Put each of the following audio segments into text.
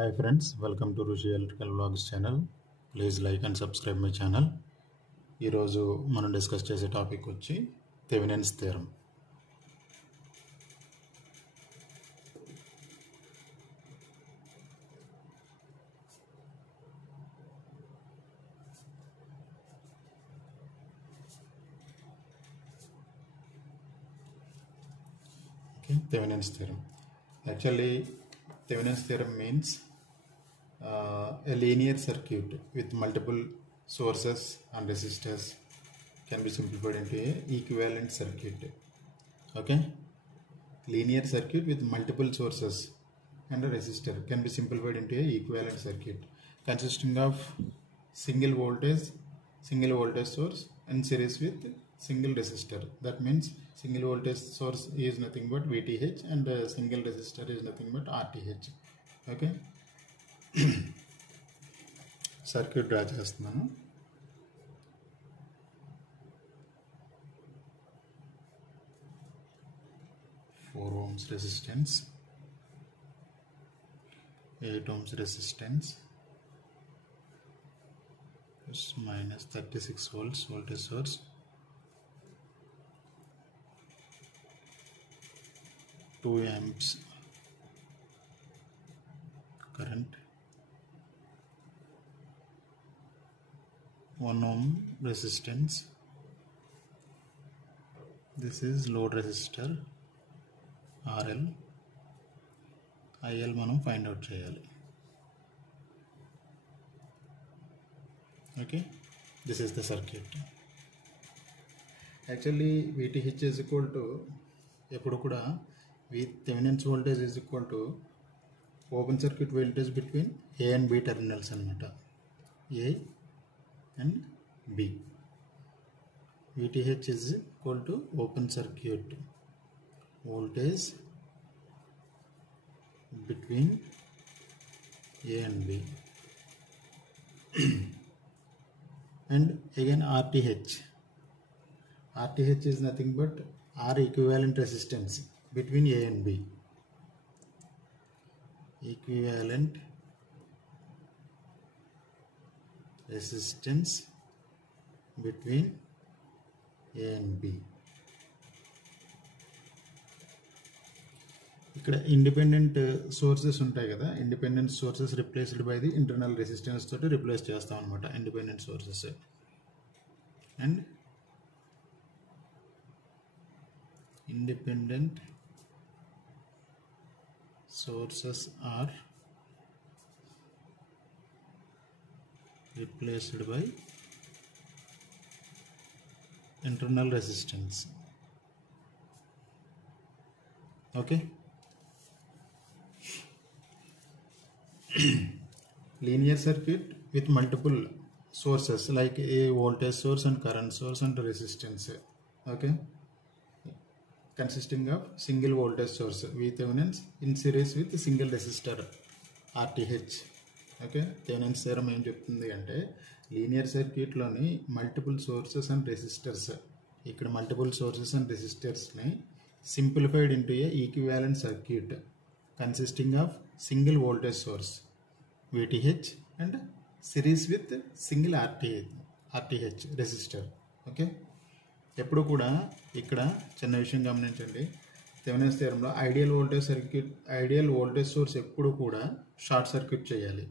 Hi friends, welcome to Rushi Electrical Vlogs channel. Please like and subscribe my channel. ఈరోజు మనం discuss చేసే topic వచ్చి Thevenin's theorem. Okay, Thevenin's theorem. Actually, Thevenin's theorem means a linear circuit with multiple sources and resistors can be simplified into a equivalent circuit. Okay, linear circuit with multiple sources and a resistor can be simplified into a equivalent circuit consisting of single voltage source in series with single resistor. That means single voltage source is nothing but VTH and single resistor is nothing but RTH. Okay, circuit draw చేస్తున్నాను. Four ohms resistance, 8 ohms resistance, plus minus 36 volts voltage source, 2 amps current, 1 ohm resistance. This is load resistor RL. IL మనం find out చేయాలి. Okay, this is the circuit. Actually VTH is equal to ఎప్పుడు కూడా Thevenin's voltage is equal to open circuit voltage between A and B terminals అన్నమాట. A and B. VTH is equal to open circuit voltage between A and B. And again RTH is nothing but R equivalent resistance between A and B. Equivalent resistance between A and B. ఇక్కడ independent sources ఉంటాయి కదా, independent sources replaced by the internal resistance తోటి replace చేస్తాం అనమాట independent sources. And independent sources are replaced by internal resistance. Okay, linear circuit with multiple sources like a voltage source and current source and resistance. Okay, consisting of single voltage source Thevenin's in series with single resistor RTH. Okay, Thevenin's theorem ఏం చెప్తుంది అంటే linear సర్క్యూట్లోని multiple sources and resistors, ఇక్కడ multiple sources and రెసిస్టర్స్ని simplified into a equivalent circuit consisting of single voltage source VTH and series with single RTH resistor. Okay, ఎప్పుడు కూడా ఇక్కడ చిన్న విషయం గమనించండి. థెవెనిన్స్ థియరంలో ఐడియల్ వోల్టేజ్ సోర్స్ ఎప్పుడు కూడా షార్ట్ సర్క్యూట్ చేయాలి.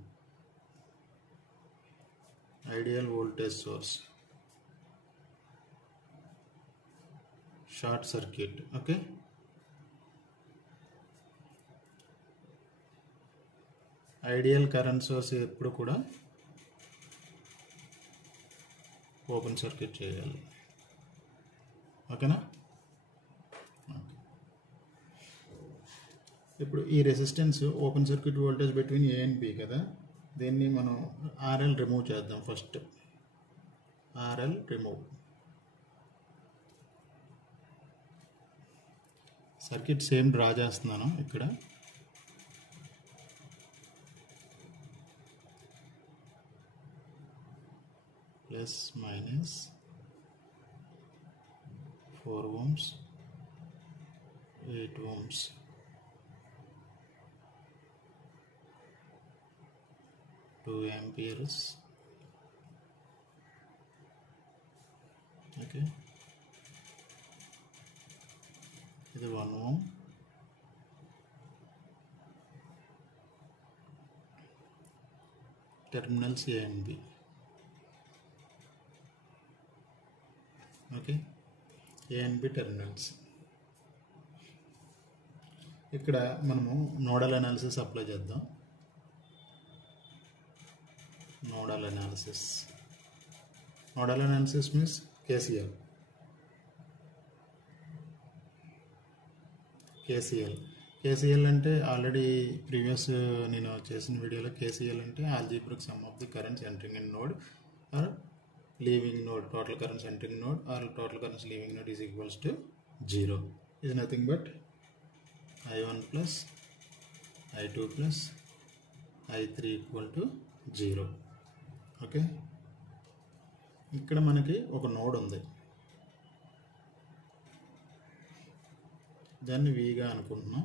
Ideal voltage source short circuit. Okay, ideal current source ఎప్పుడు కూడా ఓపెన్ సర్క్యూట్ చేయాలి. ఓకేనా? ఇప్పుడు ఈ resistance open circuit voltage between A and B కదా, దీన్ని మనం ఆర్ఎల్ రిమూవ్ చేద్దాం. First RL remove. Circuit same draw చేస్తున్నాను ఇక్కడ. Plus minus 4 ohms, 8 ohms, 2 amperes. Okay, ఇది 1 ohm. Terminals A and B. Okay, A and B terminals. ఇక్కడ మనము nodal analysis apply చేద్దాం. నోడల్ అనాలిసిస్ మీన్స్ కేసీఎల్ అంటే already previous నేను చేసిన వీడియోలో కేసీఎల్ అంటే algebraic sum of the currents entering in node or leaving node, total currents entering node or total currents leaving node is equals to 0. Is nothing but I1 plus I2 plus I3 equal to 0. Okay, ఇక్కడ మనకి ఒక node ఉంది, దాన్ని Vగా అనుకుంటున్నాం.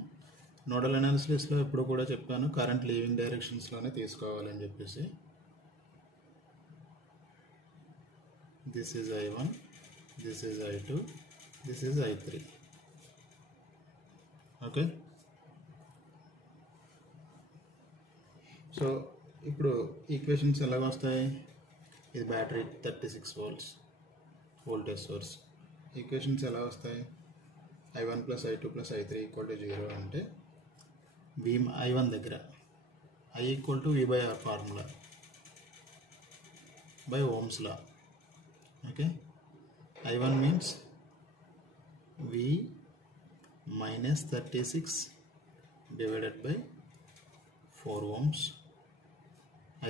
Nodal అనాలిసిస్లో ఎప్పుడు కూడా చెప్పాను current leaving డైరెక్షన్స్లోనే తీసుకోవాలని చెప్పేసి. This is I1, this is I2, this is I3. Okay, so ఇప్పుడు ఈక్వేషన్స్ ఎలాగ వస్తాయి? ఇది battery 36 volts voltage source. Equations ఎలా వస్తాయి? I1 plus I2 plus I3 equal to 0 అంటే I1 దగ్గర I equal to V by R formula by Ohm's law. Okay, I1 means V minus 36 divided by 4 ohms.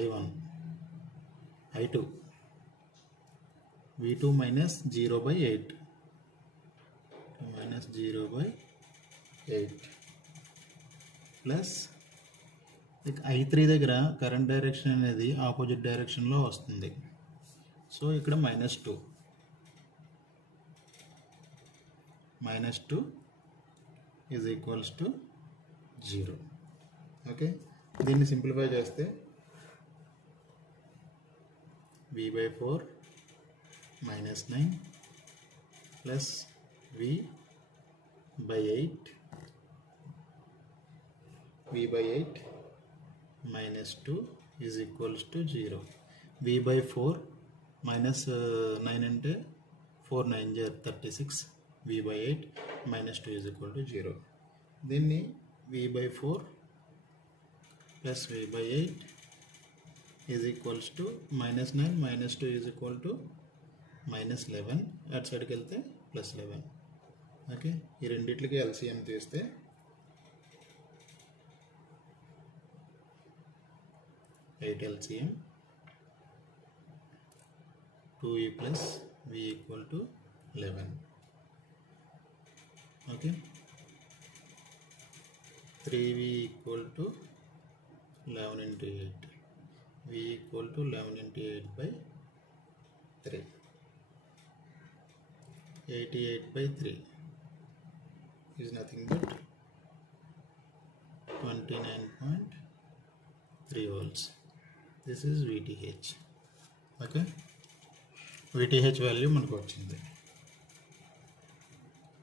I1, I2 V2 minus 0 by 8 minus 0 by 8 plus I3 దగ్గర current direction అనేది opposite డైరెక్షన్లో వస్తుంది. So ఇక్కడ -2 is equals to 0. Okay, దీన్ని simplify చేస్తే V/4 -9 plus V/8 -2 is equals to 0. V/4 -9 అంటే 4 9 36, V/8 -2 is equal to 0. దీన్ని V/4 plus V/8 is equals to -9 -2 is equal to -11. అటు సైడ్కి వెళ్తే +11. ఓకే, ఈ రెండిట్లకి LCM తీస్తే 8 LCM 2E plus V equal to 11. Okay, 3V equal to 11 into 8. V equal to 11 into 8 by 3. 88 by 3 is nothing but 29.3 volts. This is VTH. Okay, VTH value మనకు వచ్చింది.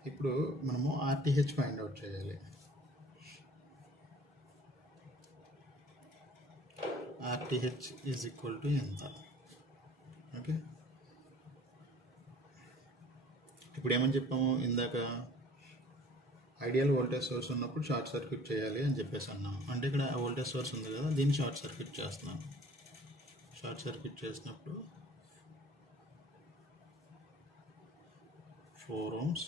ఇప్పుడు మనము RTH find out చేయాలి. RTH is equal to ఎంత? Okay, ఇప్పుడు ఏమని చెప్పాము ఇందాక, ఐడియల్ వోల్టేజ్ సోర్స్ ఉన్నప్పుడు షార్ట్ సర్క్యూట్ చేయాలి అని చెప్పేసి అన్నాము. అంటే ఇక్కడ వోల్టేజ్ సోర్స్ ఉంది కదా, దీన్ని షార్ట్ సర్క్యూట్ చేస్తున్నాను. షార్ట్ సర్క్యూట్ చేసినప్పుడు 4 ohms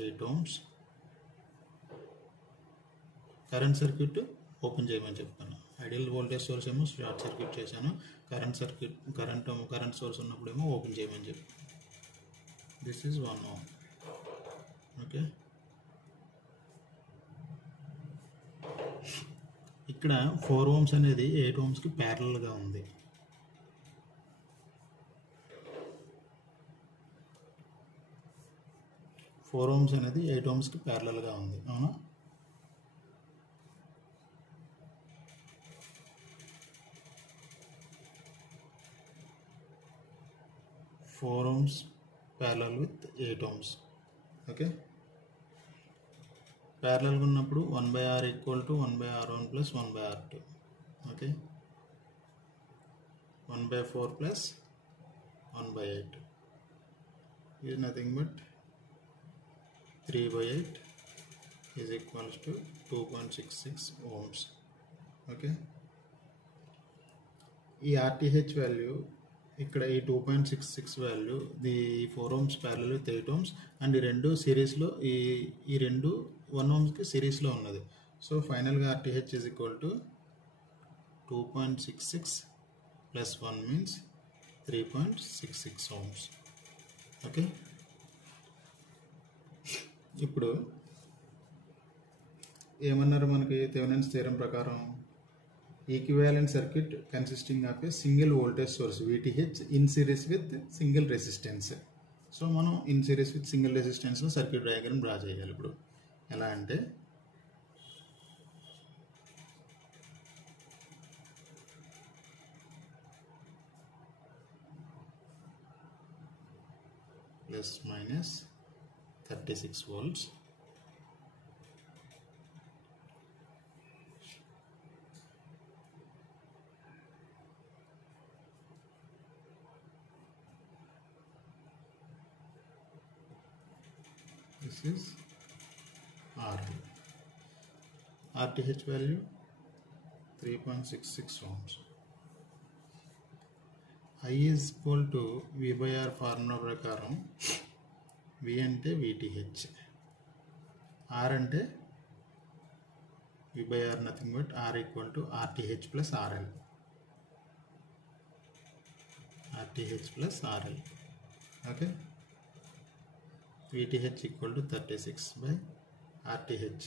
8 ohms current circuit open చేయమని చెప్పాను. ఐడియల్ వోల్టేజ్ సోర్స్ ఏమో షార్ట్ సర్క్యూట్ చేశాను, కరెంట్ సోర్స్ ఉన్నప్పుడు ఏమో ఓపెన్ చేయమని చెప్పాను. This is 1 ohm. ఓకే, ఇక్కడ 4 ohms అనేది 8 ohmsకి ప్యారలల్గా ఉంది. ఫోర్ ohms అనేది 8 ohmsకి ప్యారలల్గా ఉంది, అవునా? 4 ohms parallel with 8 ohms. Okay, parallel ఉన్నప్పుడు 1/R equal to 1/R1 plus 1/R2. Okay, 1/4 plus 1/8 is nothing but 3/8 is equals to 2.66 ohms. Okay, ఈ RTH వాల్యూ ఇక్కడ ఈ 2.66 value the 4 ohms parallel with 8 ohms and ఈ రెండు సిరీస్లో ఈ రెండు 1 ohmsకి సిరీస్లో ఉన్నది. సో ఫైనల్గా RTH is equal to 2.66 plus 1 means 3.66 ohms. Okay, ఇప్పుడు ఏమన్నారు మనకి థెవెనిన్స్ థియరం ప్రకారం equivalent circuit consisting of a single voltage source VTH in series with single resistance. So మనం ఇన్ సిరీస్ విత్ సింగిల్ రెసిస్టెన్స్లో సర్క్యూట్ డయాగ్రామ్ డ్రా చేయాలి. ఇప్పుడు ఎలా అంటే plus minus 36 volts, this is RTH value 3.66 ohms. I is equal to V/R formula ప్రకారం V అంటే VTH, R అంటే V/R nothing but R equal to RTH plus RL. RTH plus RL. Okay, VTH equal to 36 by RTH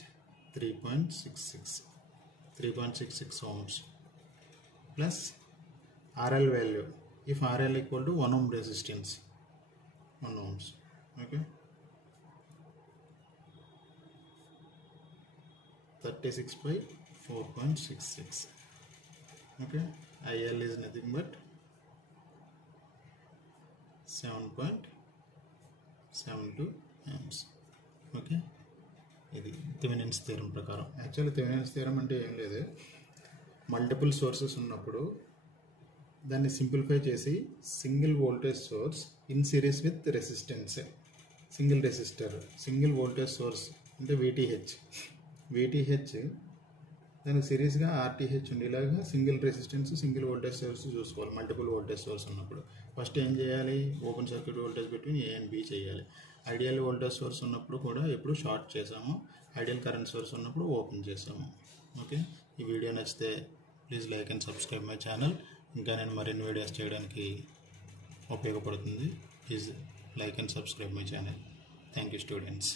3.66 ohms plus RL value if RL equal to 1 ohm resistance 1 ohms. Okay, 36 by 4.66. Okay, IL is nothing but 7.72 amps. Okay, ఇది Thevenin's theorem ప్రకారం. Actually Thevenin's theorem అంటే ఏం లేదు, multiple sources ఉన్నప్పుడు దాన్ని simplify చేసి single voltage source in series with resistance, single resistor, single voltage source అంటే VTH దానికి సిరీస్గా RTH ఉండేలాగా single resistance single voltage source చూసుకోవాలి. మల్టిపుల్ వోల్టేజ్ సోర్స్ ఉన్నప్పుడు ఫస్ట్ ఏం చేయాలి, open circuit voltage between A and B చేయాలి. Ideal voltage source ఉన్నప్పుడు కూడా ఎప్పుడు షార్ట్ చేసాము, ఐడియల్ కరెంట్ సోర్స్ ఉన్నప్పుడు ఓపెన్ చేసాము. ఓకే, ఈ వీడియో నచ్చితే please like and subscribe my channel. ఇంకా నేను మరిన్ని వీడియోస్ చేయడానికి ఉపయోగపడుతుంది. Please like and subscribe my channel. Thank you students.